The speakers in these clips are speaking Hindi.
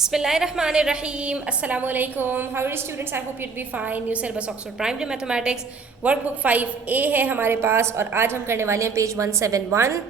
Bismillahirrahmanirrahim. Assalamu alaikum. How are you students? I hope you'd be fine. New syllabus Oxford Primary Mathematics workbook 5A है हमारे पास और आज हम करने वाले हैं पेज 171।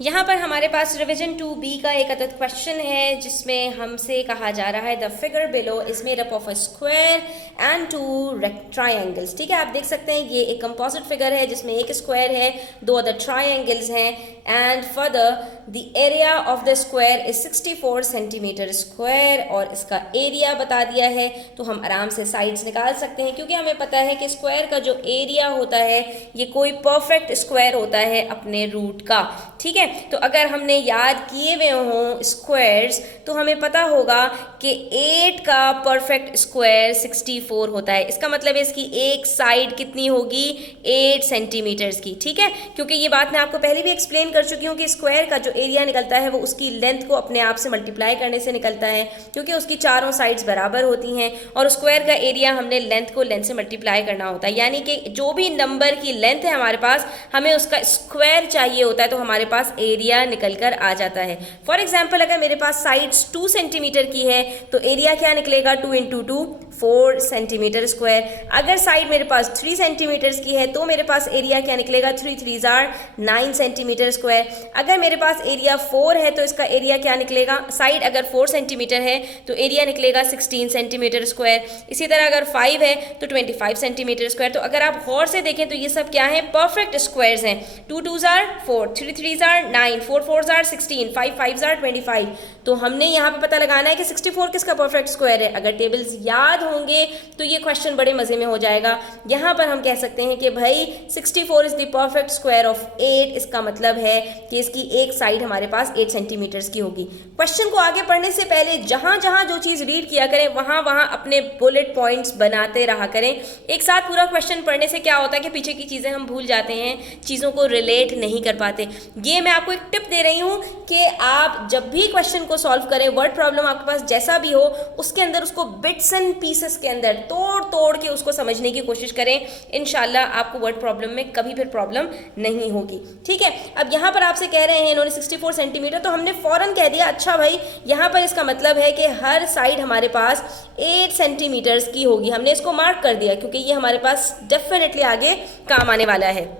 यहाँ पर हमारे पास रिवीजन 2B का एक अदद क्वेश्चन है जिसमें हमसे कहा जा रहा है the figure below is made up of a square and two triangles. ठीक है, आप देख सकते हैं ये एक कंपोजिट फिगर है जिसमें एक स्क्वायर है, दो अदर ट्रायंगल्स हैं and further the area of the square is 64 centimetre square और इसका एरिया बता दिया है। तो हम आराम से साइड्स निकाल सकते हैं क्योंकि हमें पता है कि स्क्वायर का जो एरिया होता है ये कोई परफेक्ट स्क्वायर होता है अपने रूट का। ठीक है, तो अगर हमने याद किए हुए हों स्क्वायर्स तो हमें पता होगा कि 8 का परफेक्ट स्क्वायर 64 होता है। इसका मतलब है इसकी एक साइड कितनी होगी, 8 सेंटीमीटर्स की। ठीक है, क्योंकि ये बात मैं आपको पहले भी एक्सप्लेन कर चुकी हूँ कि स्क्वायर का जो एरिया निकलता है वो उसकी लेंथ को अपने आप से मल्टीप्लाई करने से निकलता है क्योंकि उसकी चारों साइड्स बराबर होती हैं और स्क्वायर का एरिया हमने लेंथ को लेंथ से मल्टीप्लाई करना होता है, यानी कि जो भी नंबर की लेंथ है हमारे पास हमें उसका स्क्वायर चाहिए होता है तो हमारे पास एरिया निकल कर आ जाता है। फॉर एग्जाम्पल अगर मेरे पास साइड्स 2 सेंटीमीटर की है तो एरिया क्या निकलेगा, 2 × 2 4 सेंटीमीटर स्क्वायर। अगर साइड मेरे पास 3 सेंटीमीटर की है तो मेरे पास एरिया क्या निकलेगा, 3 3 9 सेंटीमीटर स्क्वायर। अगर मेरे पास एरिया 4 है तो इसका एरिया क्या निकलेगा, साइड अगर 4 सेंटीमीटर है तो एरिया निकलेगा 16 सेंटीमीटर स्क्वायर। इसी तरह अगर 5 है तो 25 सेंटीमीटर स्क्वायर। तो अगर आप गौर से देखें तो ये सब क्या है, परफेक्ट स्क्वायर्स हैं। 2 2 4, 3 3 9, 4 4 16, 5 5 25। तो हमने यहाँ पे पता लगाना है कि 64 किसका परफेक्ट स्क्वायर है। अगर टेबल्स याद होंगे तो ये क्वेश्चन बड़े मजे में हो जाएगा। यहाँ पर हम कह सकते हैं कि भाई 64 is the perfect square of 8। इसका मतलब है कि इसकी एक साइड हमारे पास 8 सेंटीमीटर्स की होगी। क्वेश्चन को आगे पढ़ने से पहले जहाँ जहाँ जो चीज़ रीड किया करें वहाँ वहाँ अपने बुलेट पॉइंट्स बनाते रहा करें। एक साथ पूरा क्वेश्चन पढ़ने से क्या होता है कि पीछे की चीज़ें हम भूल जाते हैं, चीज़ों को रिलेट नहीं कर पाते। ये मैं आपको एक टिप दे रही हूँ कि आप जब भी क्वेश्चन को सॉल्व करें, वर्ड प्रॉब्लम आपके पास जैसा भी हो उसके अंदर उसको बिट्स एंड पीसेस के अंदर तोड़ तोड़ के उसको समझने की कोशिश करें। इंशाल्लाह आपको वर्ड प्रॉब्लम में कभी फिर प्रॉब्लम नहीं होगी। ठीक है, अब यहाँ पर आपसे कह रहे हैं इन्होंने 64 सेंटीमीटर, तो हमने फौरन कह दिया अच्छा भाई यहाँ पर इसका मतलब है कि हर साइड हमारे पास 8 सेंटीमीटर्स की होगी। हमने इसको मार्क कर दिया क्योंकि ये हमारे पास डेफिनेटली आगे काम आने वाला है।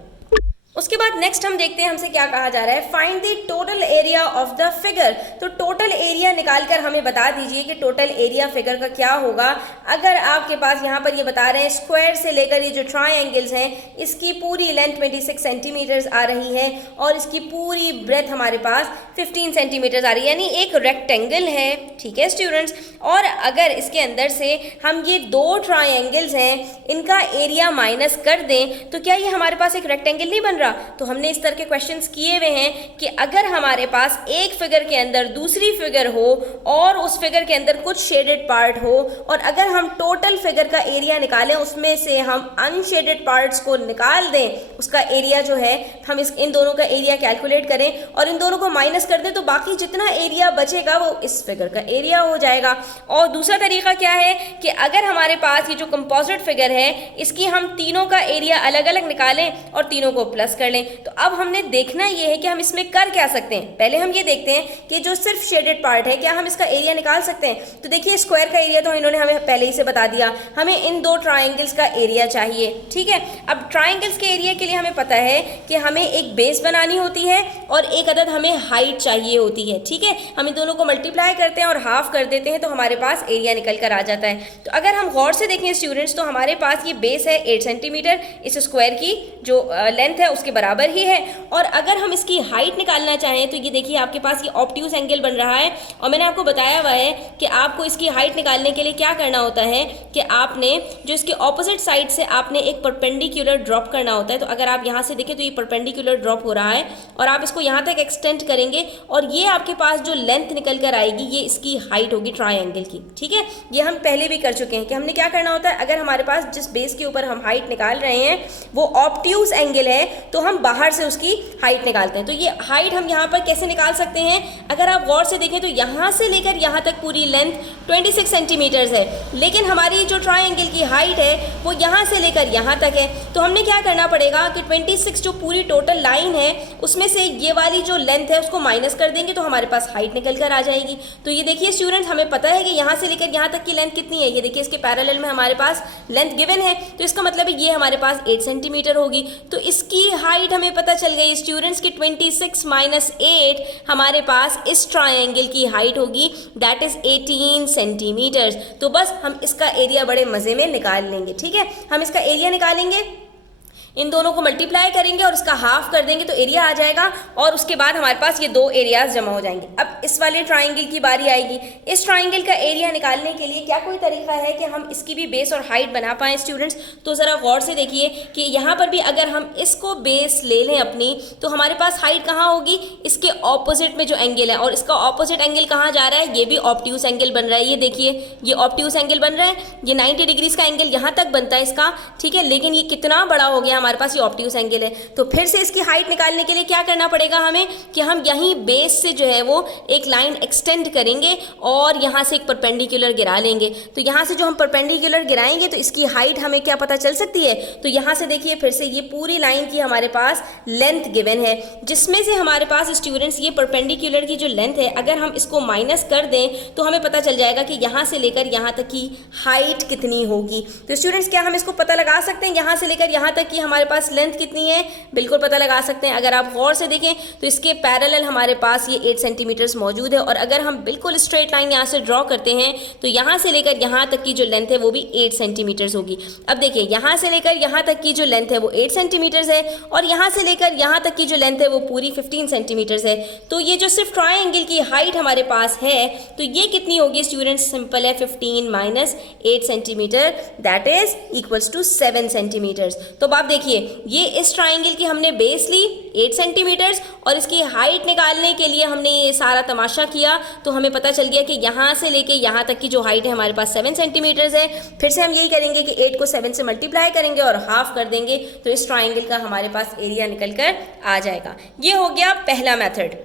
उसके बाद नेक्स्ट हम देखते हैं हमसे क्या कहा जा रहा है, find the total area of the figure. तो टोटल एरिया निकालकर हमें बता दीजिए कि टोटल एरिया फिगर का क्या होगा। अगर आपके पास यहाँ पर ये बता रहे हैं स्क्वायर से लेकर ये जो ट्रायंगल्स हैं इसकी पूरी लेंथ 26 सेंटीमीटर्स आ रही है और इसकी पूरी ब्रेथ हमारे पास 15 सेंटीमीटर्स आ रही है, यानी एक रेक्टेंगल है। ठीक है स्टूडेंट्स, और अगर इसके अंदर से हम ये दो ट्रायंगल्स हैं इनका एरिया माइनस कर दें तो क्या ये हमारे पास एक रेक्टेंगल नहीं बन रहा। तो हमने इस तरह के क्वेश्चंस किए हुए हैं कि अगर हमारे पास एक फिगर के अंदर दूसरी फिगर हो और उस फिगर के अंदर कुछ शेडेड पार्ट हो और अगर हम टोटल फिगर का एरिया निकालें उसमें से हम अनशेडेड पार्ट्स को निकाल दें, उसका एरिया जो है हम इन दोनों का एरिया कैलकुलेट करें और इन दोनों को माइनस कर दें तो बाकी जितना एरिया बचेगा वो इस फिगर का एरिया हो जाएगा। और दूसरा तरीका क्या है कि अगर हमारे पास ये जो कंपोजिट फिगर है इसकी हम तीनों का एरिया अलग अलग निकालें और तीनों को प्लस कर लें। तो अब हमने देखना ये है कि हम इसमें कर क्या सकते हैं। पहले हम ये देखते हैं कि जो सिर्फ शेडेड पार्ट है क्या हम इसका एरिया निकाल सकते हैं। तो देखिए स्क्वायर का एरिया तो इन्होंने हमें पहले ही से बता दिया, हमें इन दो ट्रायंगल्स का एरिया चाहिए। ठीक है, अब ट्रायंगल्स के एरिया के लिए हमें पता है कि हमें एक बेस बनानी होती है और एक अदद हमें हाइट चाहिए होती है। ठीक है, हम इन दोनों को मल्टीप्लाई करते हैं और हाफ कर देते हैं तो हमारे पास एरिया निकल कर आ जाता है। तो अगर हम गौर से देखें स्टूडेंट्स तो हमारे पास ये बेस है 8 सेंटीमीटर, इस स्क्वायर की जो लेंथ है उसके बराबर ही है। और अगर हम इसकी हाइट निकालना चाहें तो ये देखिए आपके पास ये ऑब्ट्यूज एंगल बन रहा है और मैंने आपको बताया हुआ है कि आपको इसकी हाइट निकालने के लिए क्या करना होता है कि आपने जो इसके ऑपोजिट साइड से आपने एक परपेंडिकुलर ड्रॉप करना होता है। तो अगर आप यहाँ से देखें तो ये परपेंडिकुलर ड्रॉप हो रहा है और आप इसको यहाँ तक एक्सटेंड करेंगे और ये आपके पास जो लेंथ निकल कर आएगी ये इसकी हाइट होगी ट्रायंगल की। ठीक है, ये हम पहले भी कर चुके हैं कि हमने क्या करना होता है, अगर हमारे पास जिस बेस के ऊपर हम हाइट निकाल रहे हैं वो ऑब्ट्यूज एंगल है तो हम बाहर से उसकी हाइट निकालते हैं। तो ये हाइट हम यहाँ पर कैसे निकाल सकते हैं, अगर आप गौर से देखें तो यहाँ से लेकर यहाँ तक पूरी लेंथ 26 सेंटीमीटर्स है, लेकिन हमारी जो ट्राइंगल की हाइट है वो यहाँ से लेकर यहाँ तक है। तो हमने क्या करना पड़ेगा कि 26 जो पूरी टोटल लाइन है उसमें से ये वाली जो लेंथ है उसको माइनस कर देंगे तो हमारे पास हाइट निकल कर आ जाएगी। तो ये देखिए स्टूडेंट्स, हमें पता है कि यहाँ से लेकर यहाँ तक की लेंथ कितनी है, ये देखिए इसके पैरेलल में हमारे पास लेंथ गिवन है, तो इसका मतलब है ये हमारे पास 8 सेंटीमीटर होगी। तो इसकी हाइट हमें पता चल गई स्टूडेंट्स की 26 माइनस 8 हमारे पास इस ट्राइंगल की हाइट होगी, दैट इज 18 सेंटीमीटर्स। तो बस हम इसका एरिया बड़े मजे में निकाल लेंगे। ठीक है, हम इसका एरिया निकालेंगे, इन दोनों को मल्टीप्लाई करेंगे और इसका हाफ कर देंगे तो एरिया आ जाएगा, और उसके बाद हमारे पास ये दो एरियाज जमा हो जाएंगे। अब इस वाले ट्राइंगल की बारी आएगी। इस ट्राइंगल का एरिया निकालने के लिए क्या कोई तरीका है कि हम इसकी भी बेस और हाइट बना पाएँ स्टूडेंट्स? तो ज़रा गौर से देखिए कि यहाँ पर भी अगर हम इसको बेस ले लें अपनी, तो हमारे पास हाइट कहाँ होगी, इसके ऑपोजिट में जो एंगल है, और इसका ऑपोजिट एंगल कहाँ जा रहा है, ये भी ऑब्ट्यूज एंगल बन रहा है। ये देखिए ये ऑब्ट्यूज एंगल बन रहा है, ये 90 डिग्रीज का एंगल यहाँ तक बनता है इसका। ठीक है, लेकिन ये कितना बड़ा हो गया, हमारे पास ये ऑब्ट्यूज एंगल है। तो फिर से इसकी हाइट निकालने के लिए क्या करना पड़ेगा हमें कि हम यहीं बेस से जो है वो एक लाइन एक्सटेंड करेंगे और यहाँ से एक परपेंडिकुलर गिरा लेंगे। तो यहाँ से जो हम परपेंडिकुलर गिराएंगे तो इसकी हाइट हमें क्या पता चल सकती है, तो यहाँ से देखिए फिर से ये पूरी लाइन की हमारे पास लेंथ गिवन है, जिसमें से हमारे पास स्टूडेंट्स ये परपेंडिकुलर की जो लेंथ है अगर हम इसको माइनस कर दें तो हमें पता चल जाएगा कि यहाँ से लेकर यहाँ तक की हाइट कितनी होगी। तो स्टूडेंट्स क्या हम इसको पता लगा सकते हैं यहाँ से लेकर यहाँ तक की हमारे पास लेंथ कितनी है? बिल्कुल पता लगा सकते हैं। अगर आप गौर से देखें तो इसके पैरेलल हमारे पास ये 8 सेंटीमीटर्स मौजूद है, और अगर हम बिल्कुल स्ट्रेट लाइन यहाँ से ड्रॉ करते हैं तो यहाँ से लेकर यहाँ तक की जो लेंथ है वो भी 8 सेंटीमीटर्स होगी। अब देखिए यहाँ से लेकर यहाँ तक की जो लेंथ है वो 8 सेंटीमीटर्स है, और यहाँ से लेकर यहाँ तक की जो लेंथ है वो पूरी 15 सेंटीमीटर्स है। तो ये जो सिर्फ ट्राइंगल की हाइट हमारे पास है तो ये कितनी होगी स्टूडेंट्स? सिंपल है, 15 minus 8 centimetre that is equals to 7 centimetres. तो अब आप देखिए ये इस ट्राइंगल की हमने बेस ली 8 सेंटीमीटर्स, और इसकी हाइट निकालने के लिए हमने ये सारा तमाशा किया तो हमें पता चल गया कि यहाँ से लेके यहाँ तक की जो हाइट है हमारे पास 7 सेंटीमीटर्स है। फिर से हम यही करेंगे कि 8 को 7 से मल्टीप्लाई करेंगे और हाफ कर देंगे तो इस ट्राइंगल का हमारे पास एरिया निकल कर आ जाएगा। ये हो गया पहला मेथड।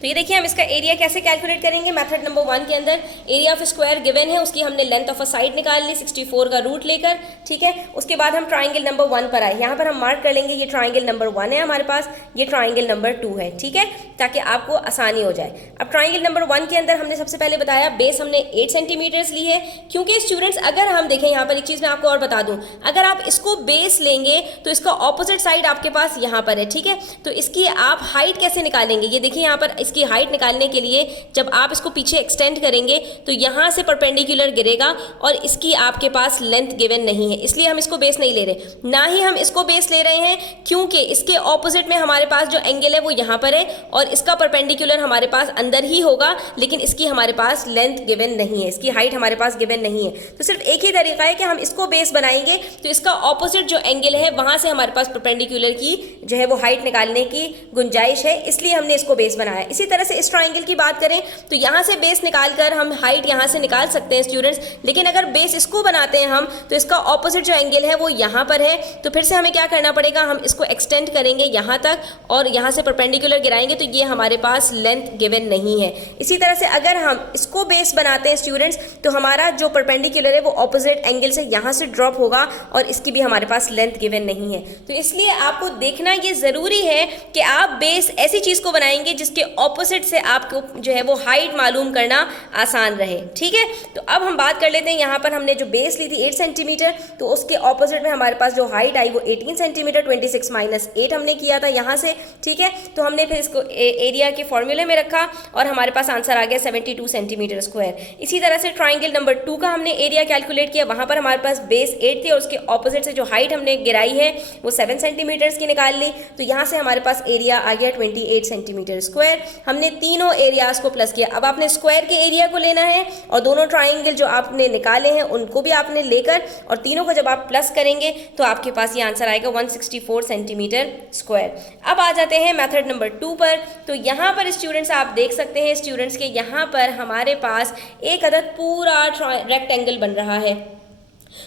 तो ये देखिए हम इसका एरिया कैसे कैलकुलेट करेंगे। मेथड नंबर 1 के अंदर एरिया ऑफ स्क्वायर गिवन है, उसकी हमने लेंथ ऑफ अ साइड निकाल ली 64 का रूट लेकर। ठीक है, उसके बाद हम ट्राइंगल नंबर 1 पर आए। यहाँ पर हम मार्क कर लेंगे ये ट्राइंगल नंबर 1 है हमारे पास, ये ट्राइंगल नंबर 2 है। ठीक है, ताकि आपको आसानी हो जाए। अब ट्राइंगल नंबर 1 के अंदर हमने सबसे पहले बताया बेस हमने 8 सेंटीमीटर्स ली है, क्योंकि स्टूडेंट्स अगर हम देखें यहाँ पर एक चीज़ मैं आपको और बता दूँ, अगर आप इसको बेस लेंगे तो इसका ऑपोजिट साइड आपके पास यहाँ पर है। ठीक है, तो इसकी आप हाइट कैसे निकालेंगे, ये देखिए यहाँ पर इसकी हाइट निकालने के लिए जब आप इसको पीछे एक्सटेंड करेंगे तो यहाँ से परपेंडिकुलर गिरेगा और इसकी आपके पास लेंथ गिवन नहीं है, इसलिए हम इसको बेस नहीं ले रहे। ना ही हम इसको बेस ले रहे हैं क्योंकि इसके ऑपोजिट में हमारे पास जो एंगल है वो यहाँ पर है और इसका परपेंडिकुलर हमारे पास अंदर ही होगा, लेकिन इसकी हमारे पास लेंथ गिवन नहीं है, इसकी हाइट हमारे पास गिवन नहीं है। तो सिर्फ एक ही तरीका है कि हम इसको बेस बनाएंगे तो इसका ऑपोजिट जो एंगल है वहाँ से हमारे पास परपेंडिकुलर की जो है वो हाइट निकालने की गुंजाइश है, इसलिए हमने इसको बेस बनाया। इसी तरह से इस ट्राइंगल की बात करें तो यहाँ से बेस निकालकर हम हाइट यहाँ से निकाल सकते हैं स्टूडेंट्स, लेकिन अगर बेस इसको बनाते हैं हम तो इसका ऑपोजिट जो एंगल है वो यहाँ पर है, तो फिर से हमें क्या करना पड़ेगा, हम इसको एक्सटेंड करेंगे यहाँ तक और यहाँ से परपेंडिकुलर गिराएंगे तो ये हमारे पास लेंथ गिवन नहीं है। इसी तरह से अगर हम इसको बेस बनाते हैं स्टूडेंट्स तो हमारा जो परपेंडिकुलर है वो ऑपोजिट एंगल से यहाँ से ड्रॉप होगा और इसकी भी हमारे पास लेंथ गिवन नहीं है। तो इसलिए आपको देखना ये ज़रूरी है कि आप बेस ऐसी चीज़ को बनाएंगे जिसके ऑपोजिट से आपको जो है वो हाइट मालूम करना आसान रहे। ठीक है, तो अब हम बात कर लेते हैं, यहाँ पर हमने जो बेस ली थी 8 सेंटीमीटर तो उसके ऑपोजिट में हमारे पास जो हाइट आई वो 18 सेंटीमीटर, 26 माइनस 8 हमने किया था यहाँ से। ठीक है, तो हमने फिर इसको एरिया के फॉर्मूले में रखा और हमारे पास आंसर आ गया 72 सेंटीमीटर स्क्वायर। इसी तरह से ट्राइंगल नंबर 2 का हमने एरिया कैलकुलेट किया, वहाँ पर हमारे पास बेस 8 थी और उसके ऑपोजिट से जो हाइट हमने गिराई है वो 7 सेंटीमीटर्स की निकाल ली, तो यहाँ से हमारे पास एरिया आ गया 28 सेंटीमीटर स्क्वायर। हमने तीनों एरियाज को प्लस किया। अब आपने स्क्वायर के एरिया को लेना है और दोनों ट्राइंगल जो आपने निकाले हैं उनको भी आपने लेकर और तीनों को जब आप प्लस करेंगे तो आपके पास ये आंसर आएगा 164 सेंटीमीटर स्क्वायर। अब आ जाते हैं मेथड नंबर 2 पर। तो यहाँ पर स्टूडेंट्स आप देख सकते हैं स्टूडेंट्स के यहाँ पर हमारे पास एक अदद पूरा रेक्टेंगल बन रहा है।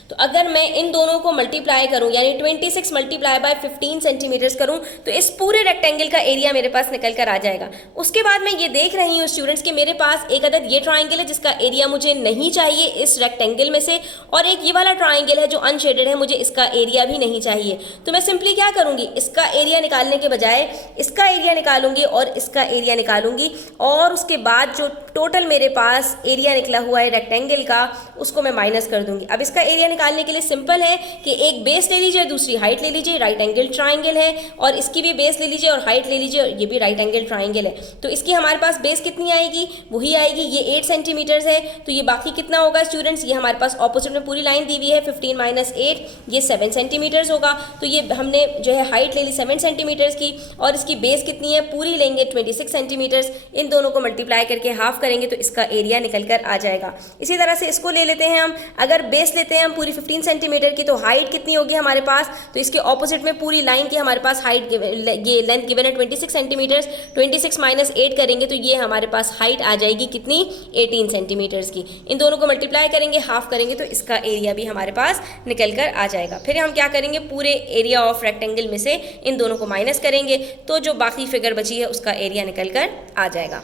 तो अगर मैं इन दोनों को मल्टीप्लाई करूं यानी 26 मल्टीप्लाई बाय 15 सेंटीमीटर्स करूं तो इस पूरे रेक्टेंगल का एरिया मेरे पास निकल कर आ जाएगा। उसके बाद मैं ये देख रही हूँ स्टूडेंट्स कि मेरे पास एक अदद ये ट्राइंगल है जिसका एरिया मुझे नहीं चाहिए इस रेक्टेंगल में से, और एक ये वाला ट्राइंगल है जो अनशेडेड है, मुझे इसका एरिया भी नहीं चाहिए। तो मैं सिंपली क्या करूँगी, इसका एरिया निकालने के बजाय इसका एरिया निकालूंगी और इसका एरिया निकालूंगी, और उसके बाद जो टोटल मेरे पास एरिया निकला हुआ है रेक्टेंगल का उसको मैं माइनस कर दूंगी। अब इसका एरिया निकालने के लिए सिंपल है कि एक बेस ले लीजिए, दूसरी हाइट ले लीजिए, राइट एंगल ट्राइंगल है, और इसकी भी बेस ले लीजिए और हाइट ले लीजिए, और ये भी राइट एंगल ट्राइंगल है। तो इसकी हमारे पास बेस कितनी आएगी, वही आएगी, ये 8 सेंटीमीटर्स है। तो ये बाकी कितना होगा स्टूडेंट्स, ये हमारे पास ऑपोजिट में पूरी लाइन दी हुई है, 15 माइनस 8 ये 7 सेंटीमीटर्स होगा। तो ये हमने जो है हाइट ले ली 7 सेंटीमीटर्स की, और इसकी बेस कितनी है, पूरी लेंगे 26 सेंटीमीटर्स। इन दोनों को मल्टीप्लाई करके हाफ करेंगे तो इसका एरिया निकल कर आ जाएगा। इसी तरह से इसको ले लेते हैं हम, अगर बेस लेते हैं हम पूरी 15 सेंटीमीटर की, तो हाइट कितनी होगी हमारे पास, तो इसके ऑपोजिट में पूरी लाइन की हमारे पास हाइट ये लेंथ गिवन है 26 सेंटीमीटर्स, 26 माइनस 8 करेंगे तो ये हमारे पास हाइट आ जाएगी कितनी, 18 सेंटीमीटर्स की। इन दोनों को मल्टीप्लाई करेंगे, हाफ करेंगे तो इसका एरिया भी हमारे पास निकल कर आ जाएगा। फिर हम क्या करेंगे, पूरे एरिया ऑफ रेक्टेंगल में से इन दोनों को माइनस करेंगे तो जो बाकी फिगर बची है उसका एरिया निकल कर आ जाएगा।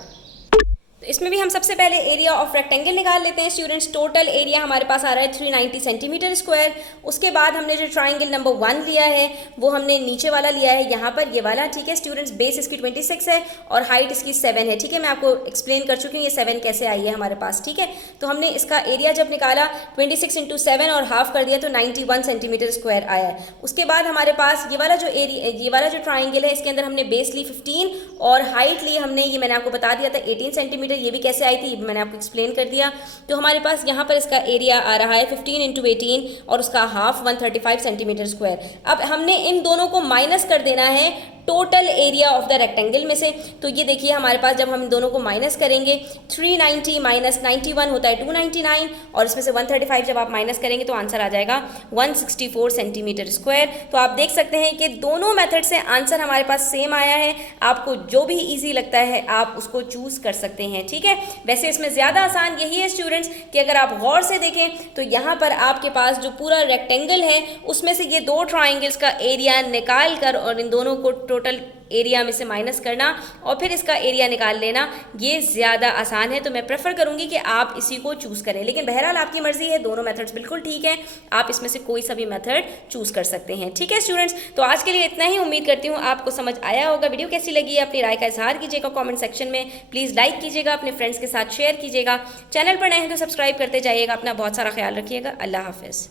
तो इसमें भी हम सबसे पहले एरिया ऑफ रेक्टेंगल निकाल लेते हैं स्टूडेंट्स। टोटल एरिया हमारे पास आ रहा है 390 सेंटीमीटर स्क्वायर। उसके बाद हमने जो ट्राइंगल नंबर 1 लिया है वो हमने नीचे वाला लिया है, यहाँ पर ये वाला, ठीक है स्टूडेंट्स। बेस इसकी 26 है और हाइट इसकी 7 है, ठीक है। मैं आपको एक्सप्लेन कर चुकी हूँ ये 7 कैसे आई है हमारे पास, ठीक है। तो हमने इसका एरिया जब निकाला 26 इंटू 7 और हाफ कर दिया तो 91 सेंटीमीटर स्क्वायर आया है। उसके बाद हमारे पास ये वाला जो एरिया, ये वाला जो ट्राइंगल है इसके अंदर हमने बेस ली 15 और हाइट ली हमने, ये मैंने आपको बता दिया था 18 सेंटीमीटर। ये भी कैसे आई थी ये मैंने आपको एक्सप्लेन कर दिया। तो हमारे पास यहाँ पर इसका एरिया आ रहा है 15 इंटू 18 और उसका हाफ 135 सेंटीमीटर स्क्वायर। अब हमने इन दोनों को माइनस कर देना है total area of the rectangle में से। तो ये देखिए हमारे पास जब हम इन दोनों को माइनस करेंगे 390 माइनस 91 होता है 299, और इसमें से 135 जब आप माइनस करेंगे तो आंसर आ जाएगा 164 सेंटीमीटर स्क्वायर। तो आप देख सकते हैं कि दोनों मेथड से आंसर हमारे पास सेम आया है। आपको जो भी ईजी लगता है आप उसको चूज कर सकते हैं, ठीक है। वैसे इसमें ज़्यादा आसान यही है स्टूडेंट्स कि अगर आप गौर से देखें तो यहाँ पर आपके पास जो पूरा रेक्टेंगल है उसमें से ये दो ट्राइंगल्स का एरिया निकाल कर और इन दोनों को टोटल एरिया में से माइनस करना और फिर इसका एरिया निकाल लेना, ये ज़्यादा आसान है। तो मैं प्रेफर करूँगी कि आप इसी को चूज़ करें, लेकिन बहरहाल आपकी मर्जी है, दोनों मेथड्स बिल्कुल ठीक है, आप इसमें से कोई सा भी मेथड चूज़ कर सकते हैं, ठीक है स्टूडेंट्स। तो आज के लिए इतना ही, उम्मीद करती हूँ आपको समझ आया होगा। वीडियो कैसी लगी अपनी राय का इजहार कीजिएगा कॉमेंट सेक्शन में, प्लीज़ लाइक कीजिएगा, अपने फ्रेंड्स के साथ शेयर कीजिएगा। चैनल पर नए हैं तो सब्सक्राइब करते जाइएगा। अपना बहुत सारा ख्याल रखिएगा। अल्लाह हाफिज़।